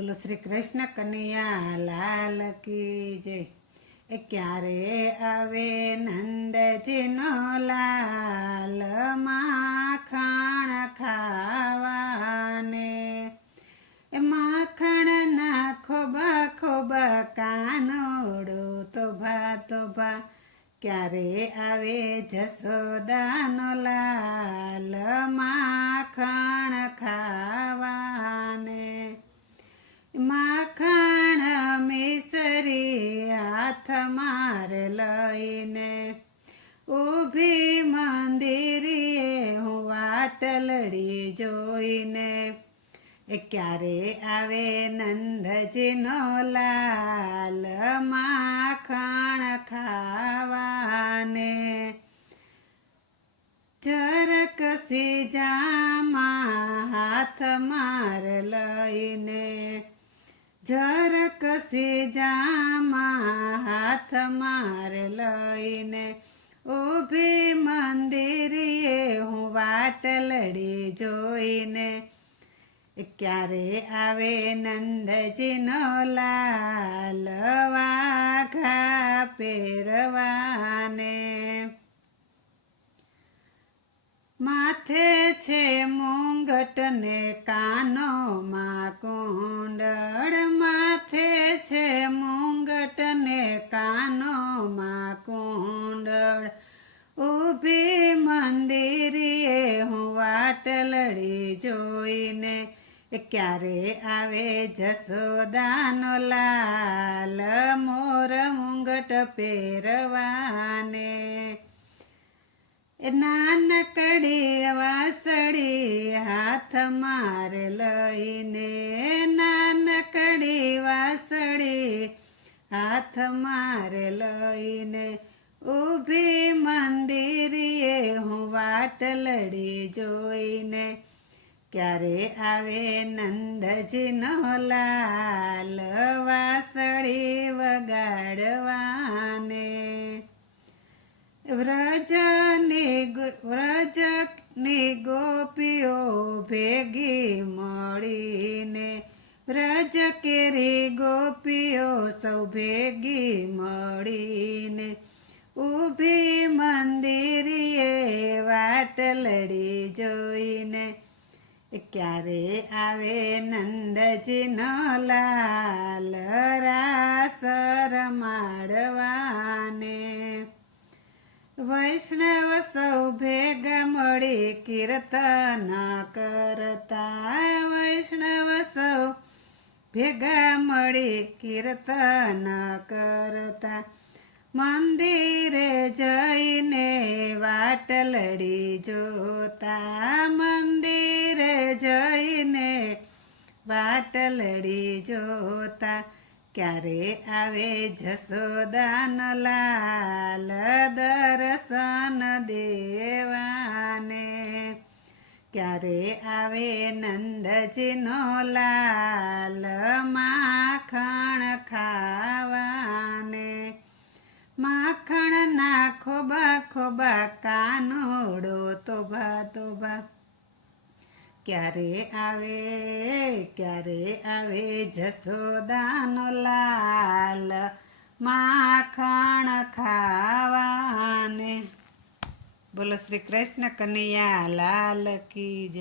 બોલો શ્રી કૃષ્ણ કનૈયા લાલ કી જય। ક્યારે આવે નંદજીનો લાલ માખણ ખાવાને, માખણના ખોબા ખોબા કાનોડો તોભા તોભા, ક્યારે આવે જશોદાનો લાલ માખણ ખાવાને। માખણ મિસરી હાથ મારે લઈને, ઊભી મંદિરીએ હું વાટલડી જોઈને, ક્યારે આવે નંદજીનો લાલ માખણ ખાવાને। જરાક સીજામાં હાથ માર લઈને, જરાક સીજામાં હાથ માર લઈને, ઊભી મંદિરીએ હું વાટલડી જોઈને, ક્યારે આવે નંદજીનો લાલ વાઘા પહેરવાને। માથે છે મુંગટ ને કાનોમાં કુંડળ, માથે છે મુંગટ ને કાનોમાં કુંડળ, ઊભી મંદિરીએ હું વાટલડી જોઈને, ક્યારે આવે જશોદાનો લાલ મોર મુંગટ પહેરવાને। નાનકડી વાસળી હાથ માર લઈને, નાનકડી વાસળી હાથ માર લઈને, ઊભી મંદિરીએ હું વાટલડી જોઈને, ક્યારે આવે નંદજીનો લાલ વાસળી વગાડવાને। વ્રજની ગોપીઓ ભેગી મળીને, વ્રજ કેરી ગોપીઓ સૌ ભેગી મળીને, ઊભી મંદિરીએ વાટલડી જોઈને, ક્યારે આવે નંદજીનો લાલ રાસ રમાડવાને। વૈષ્ણવ સૌ ભેગા મળી કીર્તન કરતા, વૈષ્ણવ સૌ ભેગા મળી કીર્તન કરતા, મંદિરે જઈને વાટલડી જોતા, મંદિરે જઈને વાટલડી જોતા, ક્યારે આવે જશોદાનો લાલ દર્શન દેવાને। ક્યારે આવે નંદજીનો લાલ માખણ ખાવાને, માખણના ખોબા ખોબા કાનોડો તોભા તોભા, ક્યારે આવે જશોદાનો લાલ માખણ ખાવાને। બોલો શ્રી કૃષ્ણ કનૈયા લાલ કી જય।